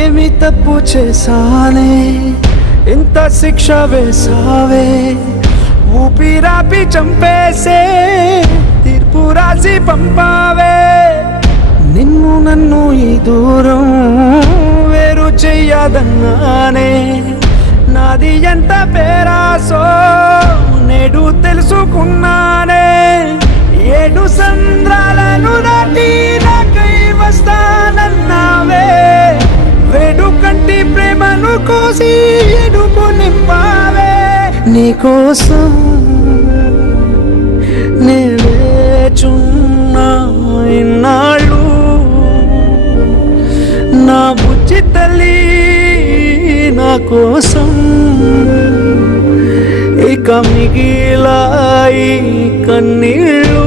ఏమి తప్పు చేశానే, ఇంత శిక్ష వేసావే, ఊపిరాపి చంపేసే తీర్పు రాసి పంపావే. నిన్ను నన్ను ఈ దూరం వేరు చెయ్యదన్నానే, నాది ఎంత పేరాసో నేడు తెలుసుకున్నానే. 7 సంద్రాలను దాటి నాకై వస్తానన్నావే, వేడుకంటి ప్రేమను కోసి ఎడుపు నింపావే. నీకోసం నే వేచున్నా ఇన్నాళ్ళు, నా బుజ్జి తల్లి నా కోసం. ఇక మిగిలాయి కన్నీళ్ళు.